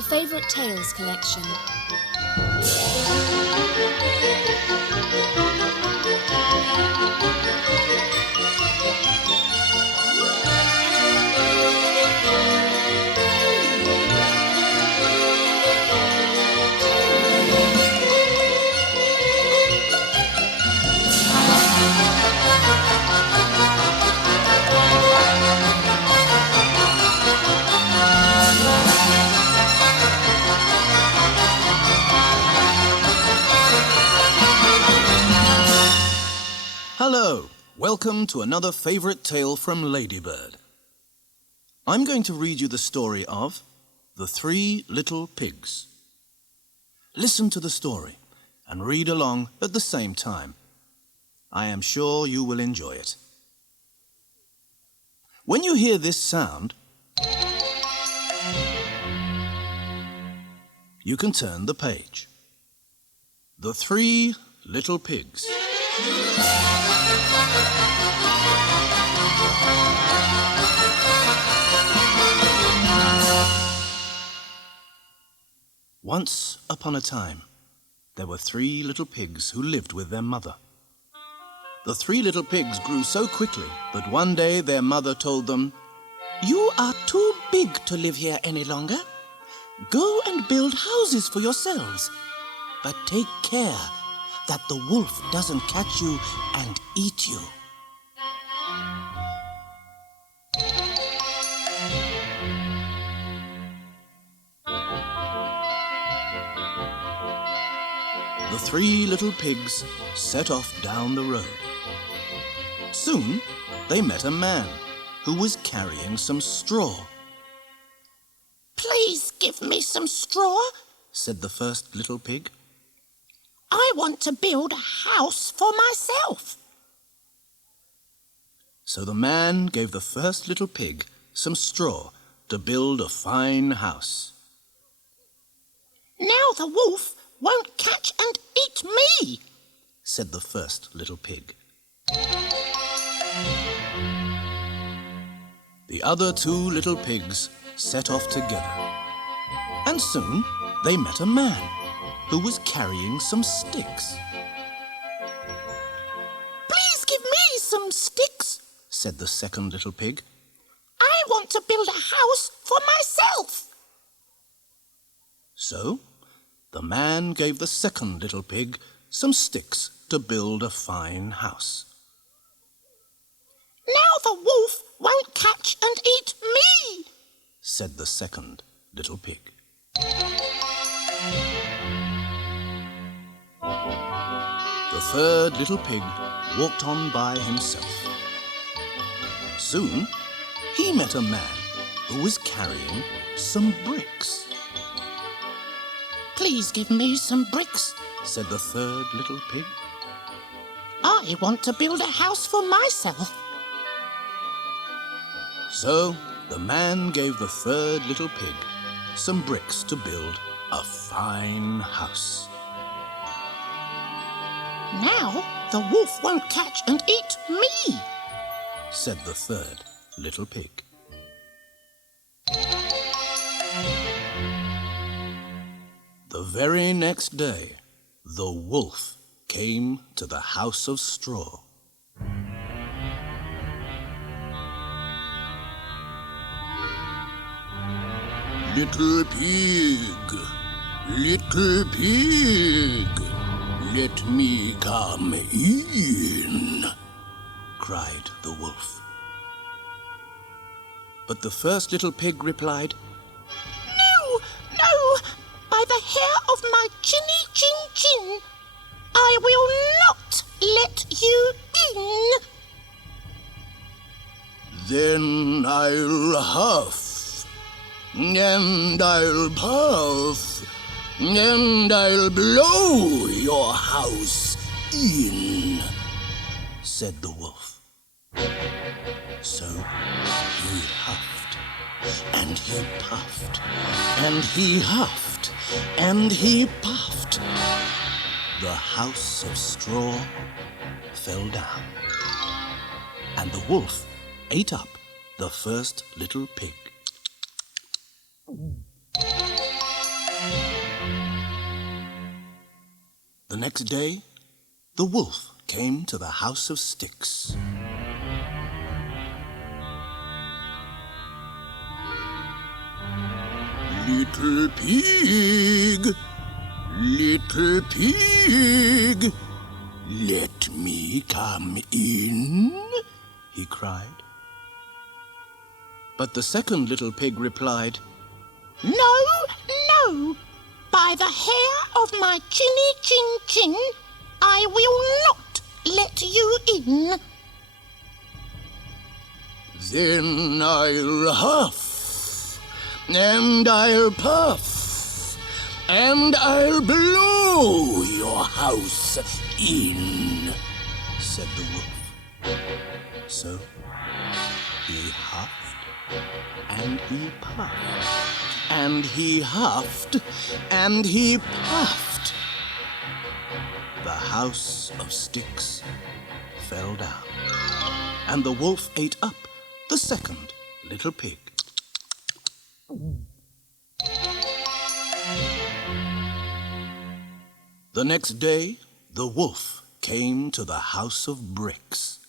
The Favourite Tales collection. Hello, welcome to another favourite tale from Ladybird. I'm going to read you the story of The 3 Little Pigs. Listen to the story and read along at the same time. I am sure you will enjoy it. When you hear this sound, you can turn the page. The 3 Little Pigs. Once upon a time, there were 3 little pigs who lived with their mother. The 3 little pigs grew so quickly that one day their mother told them, "You are too big to live here any longer. Go and build houses for yourselves, but take care that the wolf doesn't catch you and eat you." The 3 little pigs set off down the road. Soon they met a man who was carrying some straw. "Please give me some straw," said the first little pig. "I want to build a house for myself." So the man gave the first little pig some straw to build a fine house. "Now the wolf won't catch and eat me," said the first little pig. The other 2 little pigs set off together. And soon they met a man who was carrying some sticks. "Please give me some sticks," said the second little pig. "I want to build a house for myself." So the man gave the second little pig some sticks to build a fine house. "Now the wolf won't catch and eat me," said the second little pig. The third little pig walked on by himself. Soon he met a man who was carrying some bricks. "Please give me some bricks," said the third little pig. "I want to build a house for myself." So the man gave the third little pig some bricks to build a fine house. "Now the wolf won't catch and eat me," said the third little pig. The very next day, the wolf came to the house of straw. "Little pig, little pig, let me come in," cried the wolf. But the first little pig replied, "No, no, by the hair of my chinny chin chin, I will not let you in." "Then I'll huff, and I'll puff, and I'll blow your house in," said the wolf. So he huffed, and he puffed, and he huffed, and he puffed. The house of straw fell down, and the wolf ate up the first little pig. The next day, the wolf came to the house of sticks. Little pig, let me come in, he cried. But the second little pig replied, No, no. By the hair of my chinny chin chin, I will not let you in. Then I'll huff, and I'll puff, and I'll blow your house in, said the wolf. So he huffed, and he puffed, and he huffed, and he puffed. The house of sticks fell down, and the wolf ate up the second little pig. The next day, the wolf came to the house of bricks.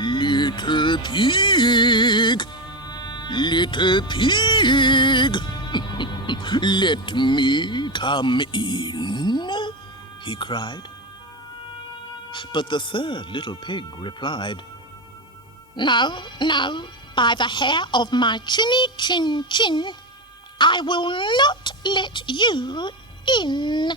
Little pig, let me come in, he cried. But the third little pig replied, No, no. By the hair of my chinny chin chin, I will not let you in.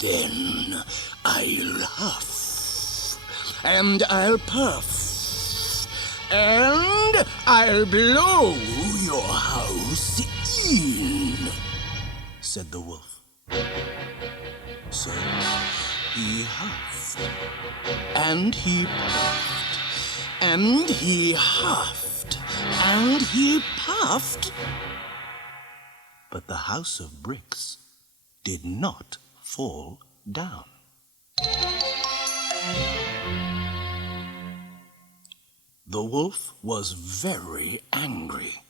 Then I'll huff, and I'll puff, and I'll blow your house in, said the wolf. So he huffed, and he puffed, and he huffed, and he puffed. But the house of bricks did not fall down. The wolf was very angry,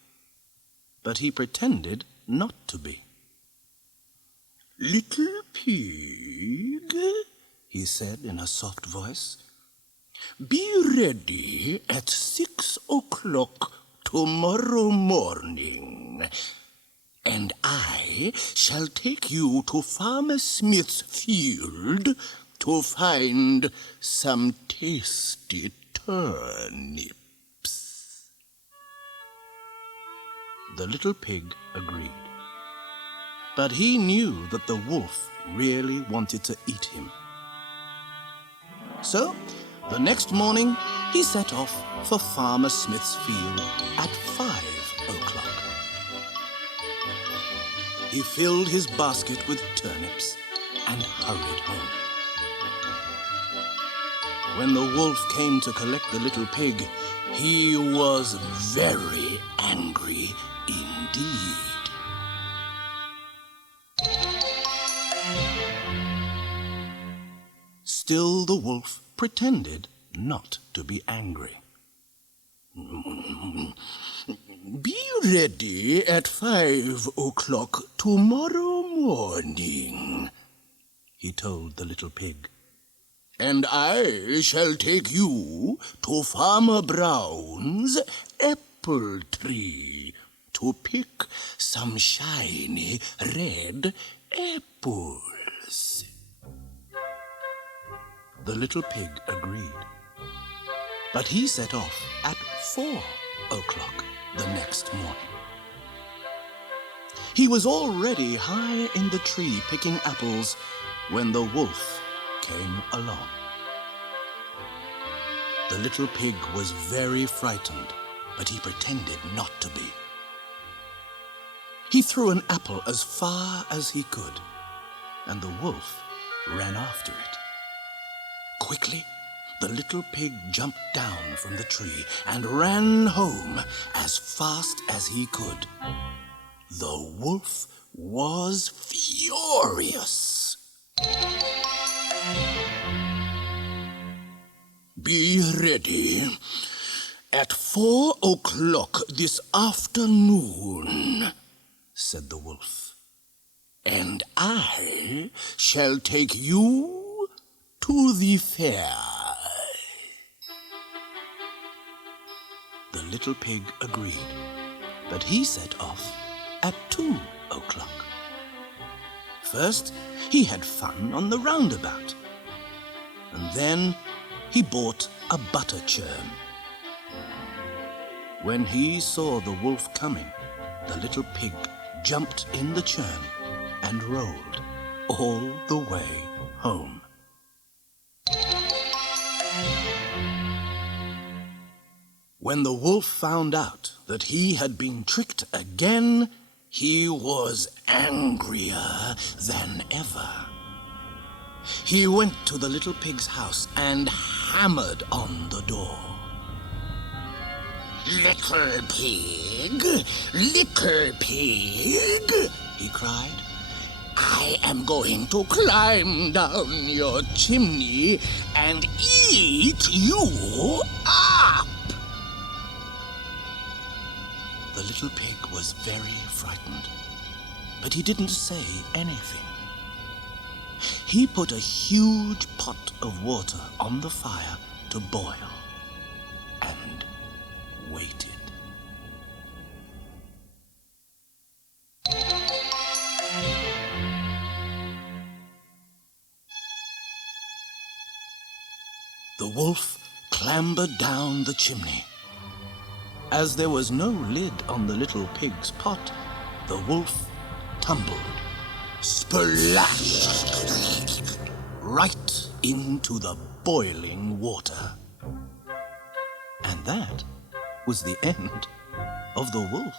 but he pretended not to be. Little pig, he said in a soft voice, be ready at 6 o'clock tomorrow morning, and I shall take you to Farmer Smith's field to find some tasty turnips. The little pig agreed, but he knew that the wolf really wanted to eat him. So, the next morning, he set off for Farmer Smith's field at 5 o'clock. He filled his basket with turnips and hurried home. When the wolf came to collect the little pig, he was very angry indeed. Still the wolf pretended not to be angry. Be ready at 5 o'clock tomorrow morning, he told the little pig, and I shall take you to Farmer Brown's apple tree to pick some shiny red apples. The little pig agreed, but he set off at 4 o'clock the next morning. He was already high in the tree picking apples when the wolf came along. The little pig was very frightened, but he pretended not to be. He threw an apple as far as he could, and the wolf ran after it. Quickly, the little pig jumped down from the tree and ran home as fast as he could. The wolf was furious. Be ready "At 4 o'clock this afternoon," said the wolf, "and I shall take you to the fair." The little pig agreed, but he set off at 2 o'clock. First, he had fun on the roundabout, and then he bought a butter churn. When he saw the wolf coming, the little pig jumped in the churn and rolled all the way home. When the wolf found out that he had been tricked again, he was angrier than ever. He went to the little pig's house and hammered on the door. "Little pig, he cried, "I am going to climb down your chimney and eat you up." The little pig was very frightened, but he didn't say anything. He put a huge pot of water on the fire to boil and waited. The wolf clambered down the chimney. As there was no lid on the little pig's pot, the wolf tumbled, splash, right into the boiling water. And that was the end of the wolf.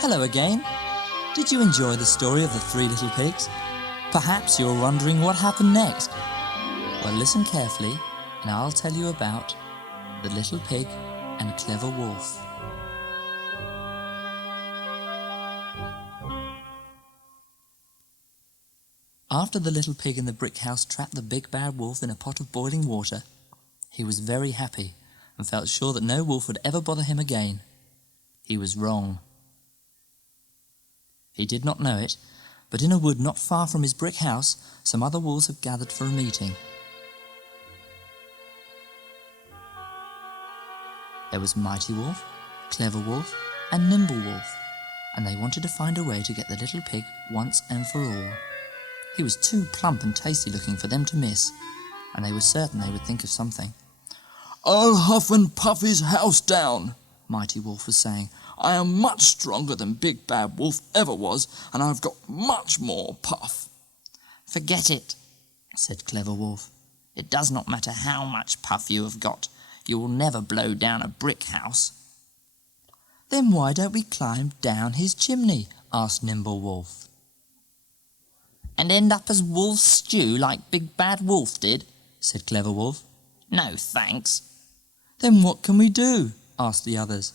Hello again. Did you enjoy the story of the three little pigs? Perhaps you're wondering what happened next. Well, listen carefully and I'll tell you about the little pig and clever wolf. After the little pig in the brick house trapped the big bad wolf in a pot of boiling water, he was very happy and felt sure that no wolf would ever bother him again. He was wrong. He did not know it, but in a wood not far from his brick house, some other wolves had gathered for a meeting. There was Mighty Wolf, Clever Wolf, and Nimble Wolf, and they wanted to find a way to get the little pig once and for all. He was too plump and tasty looking for them to miss, and they were certain they would think of something. "I'll huff and puff his house down," Mighty Wolf was saying. "I am much stronger than Big Bad Wolf ever was, and I've got much more puff." "Forget it," said Clever Wolf. "It does not matter how much puff you have got. You will never blow down a brick house." "Then why don't we climb down his chimney?" asked Nimble Wolf. "And end up as wolf stew like Big Bad Wolf did?" said Clever Wolf. "No, thanks." "Then what can we do?" asked the others.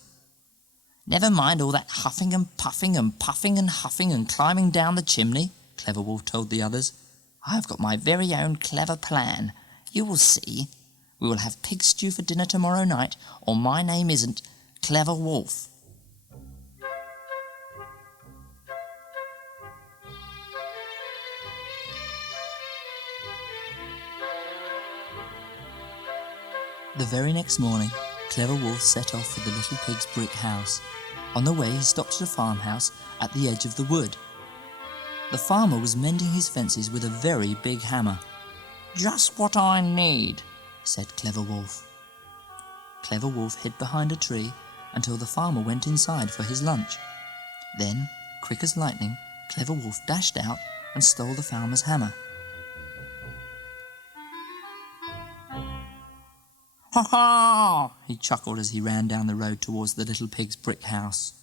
"Never mind all that huffing and puffing and puffing and huffing and climbing down the chimney," Clever Wolf told the others. "I have got my very own clever plan. You will see. We will have pig stew for dinner tomorrow night, or my name isn't Clever Wolf." The very next morning, Clever Wolf set off for the little pig's brick house. On the way, he stopped at a farmhouse at the edge of the wood. The farmer was mending his fences with a very big hammer. "Just what I need," said Clever Wolf. Clever Wolf hid behind a tree until the farmer went inside for his lunch. Then, quick as lightning, Clever Wolf dashed out and stole the farmer's hammer. "Ha ha!" he chuckled as he ran down the road towards the little pig's brick house.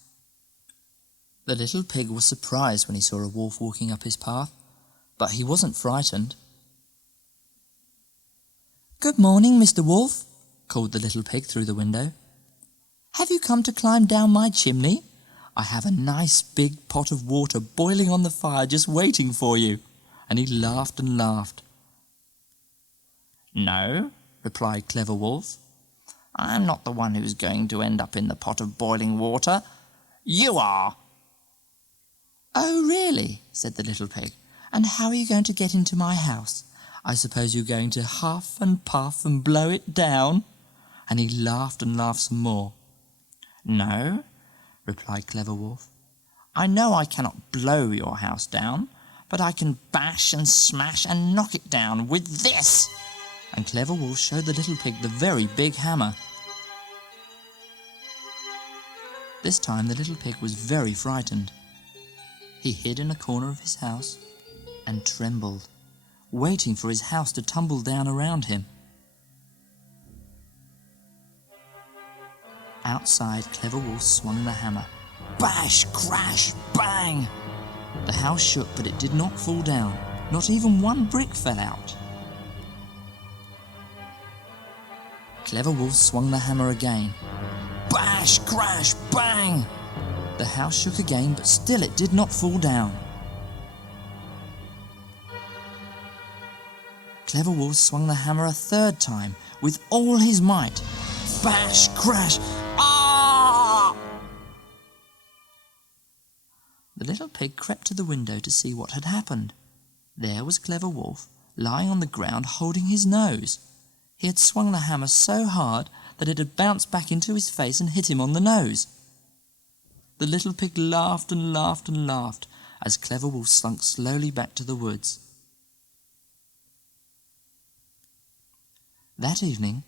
The little pig was surprised when he saw a wolf walking up his path, but he wasn't frightened. "Good morning, Mr. Wolf," called the little pig through the window. "Have you come to climb down my chimney? I have a nice big pot of water boiling on the fire just waiting for you." And he laughed and laughed. "No," replied Clever Wolf. "I'm not the one who's going to end up in the pot of boiling water. You are." "Oh, really?" said the little pig. "And how are you going to get into my house? I suppose you're going to huff and puff and blow it down?" And he laughed and laughed some more. "No," replied Clever Wolf. "I know I cannot blow your house down, but I can bash and smash and knock it down with this." And Clever Wolf showed the little pig the very big hammer. This time the little pig was very frightened. He hid in a corner of his house and trembled, waiting for his house to tumble down around him. Outside, Clever Wolf swung the hammer. Bash, crash, bang! The house shook, but it did not fall down. Not even one brick fell out. Clever Wolf swung the hammer again. Bash, crash, bang! The house shook again, but still it did not fall down. Clever Wolf swung the hammer a third time with all his might. Bash, crash, ah! The little pig crept to the window to see what had happened. There was Clever Wolf, lying on the ground holding his nose. He had swung the hammer so hard that it had bounced back into his face and hit him on the nose. The little pig laughed and laughed and laughed as Clever Wolf slunk slowly back to the woods. That evening,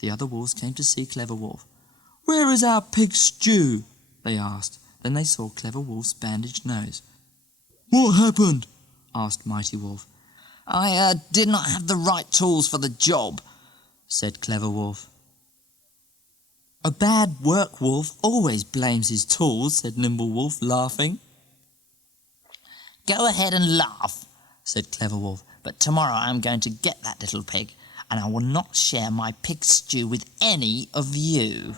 the other wolves came to see Clever Wolf. "Where is our pig stew?" they asked. Then they saw Clever Wolf's bandaged nose. "What happened?" asked Mighty Wolf. I did not have the right tools for the job," said Clever Wolf. "A bad work wolf always blames his tools," said Nimble Wolf, laughing. "Go ahead and laugh," said Clever Wolf, "but tomorrow I am going to get that little pig, and I will not share my pig stew with any of you."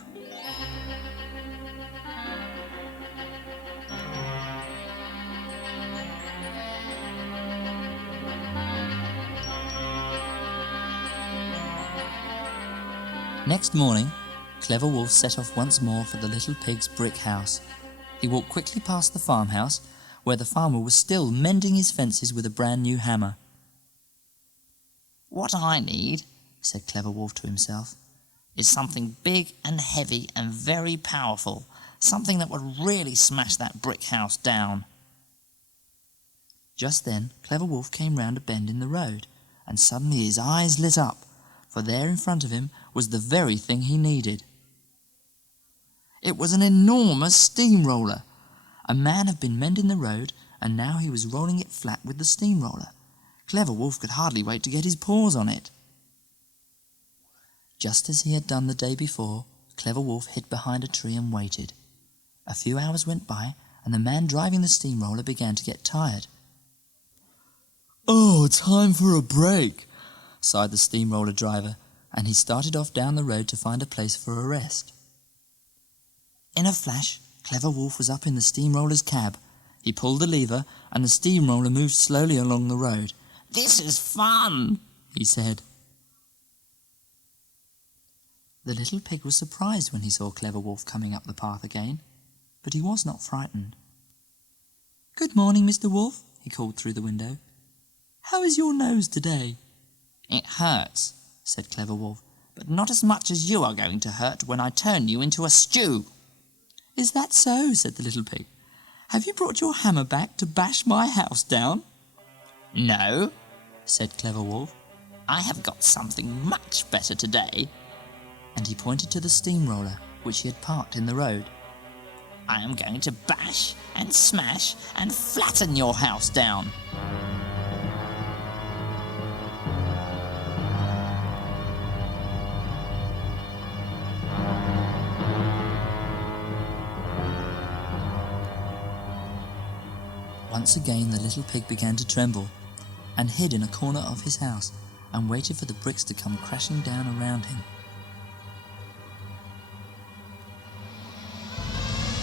Next morning, Clever Wolf set off once more for the little pig's brick house. He walked quickly past the farmhouse, where the farmer was still mending his fences with a brand new hammer. "What I need," said Clever Wolf to himself, "is something big and heavy and very powerful, something that would really smash that brick house down." Just then, Clever Wolf came round a bend in the road, and suddenly his eyes lit up, for there in front of him was the very thing he needed. It was an enormous steamroller. A man had been mending the road, and now he was rolling it flat with the steamroller. Clever Wolf could hardly wait to get his paws on it. Just as he had done the day before, Clever Wolf hid behind a tree and waited. A few hours went by, and the man driving the steamroller began to get tired. "Oh, time for a break," sighed the steamroller driver, and he started off down the road to find a place for a rest. In a flash, Clever Wolf was up in the steamroller's cab. He pulled the lever, and the steamroller moved slowly along the road. "This is fun," he said. The little pig was surprised when he saw Clever Wolf coming up the path again, but he was not frightened. "Good morning, Mr. Wolf," he called through the window. "How is your nose today?" "It hurts," said Clever Wolf, "but not as much as you are going to hurt when I turn you into a stew." "Is that so?" said the little pig. Have you brought your hammer back to bash my house down? No, said Clever Wolf. I have got something much better today. And he pointed to the steamroller, which he had parked in the road. I am going to bash and smash and flatten your house down. Once again the little pig began to tremble, and hid in a corner of his house, and waited for the bricks to come crashing down around him.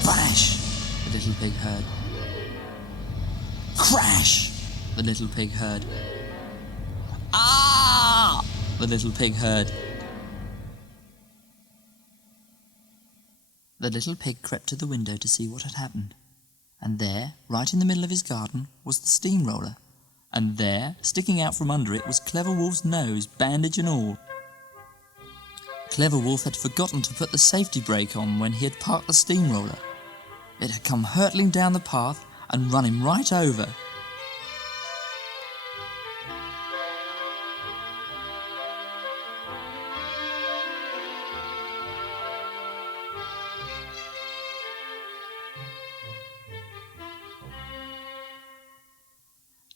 Crash! The little pig heard. Crash! The little pig heard. Ah! The little pig heard. The little pig crept to the window to see what had happened. And there, right in the middle of his garden, was the steamroller. And there, sticking out from under it, was Clever Wolf's nose, bandage and all. Clever Wolf had forgotten to put the safety brake on when he had parked the steamroller. It had come hurtling down the path and run him right over.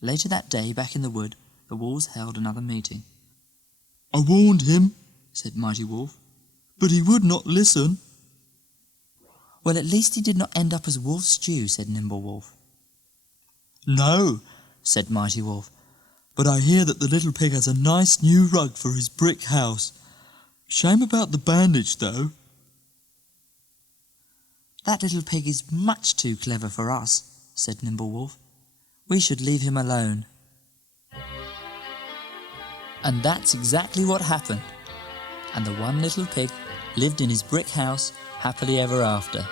Later that day, back in the wood, the wolves held another meeting. I warned him, said Mighty Wolf, but he would not listen. Well, at least he did not end up as wolf stew, said Nimble Wolf. No, said Mighty Wolf, but I hear that the little pig has a nice new rug for his brick house. Shame about the bandage, though. That little pig is much too clever for us, said Nimble Wolf. We should leave him alone. And that's exactly what happened. And the one little pig lived in his brick house happily ever after.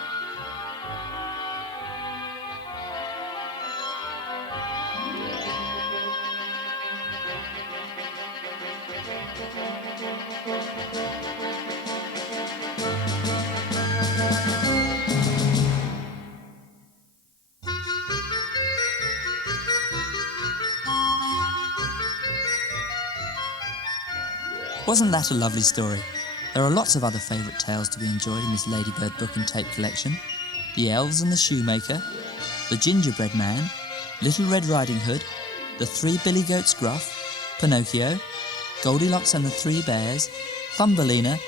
Wasn't that a lovely story? There are lots of other favourite tales to be enjoyed in this Ladybird book and tape collection. The Elves and the Shoemaker, The Gingerbread Man, Little Red Riding Hood, The Three Billy Goats Gruff, Pinocchio, Goldilocks and the Three Bears, Thumbelina,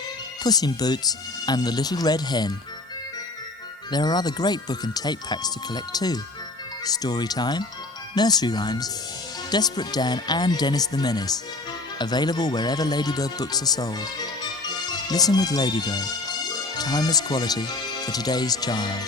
Puss in Boots, and The Little Red Hen. There are other great book and tape packs to collect too. Storytime, Nursery Rhymes, Desperate Dan and Dennis the Menace. Available wherever Ladybird books are sold. Listen with Ladybird. Timeless quality for today's child.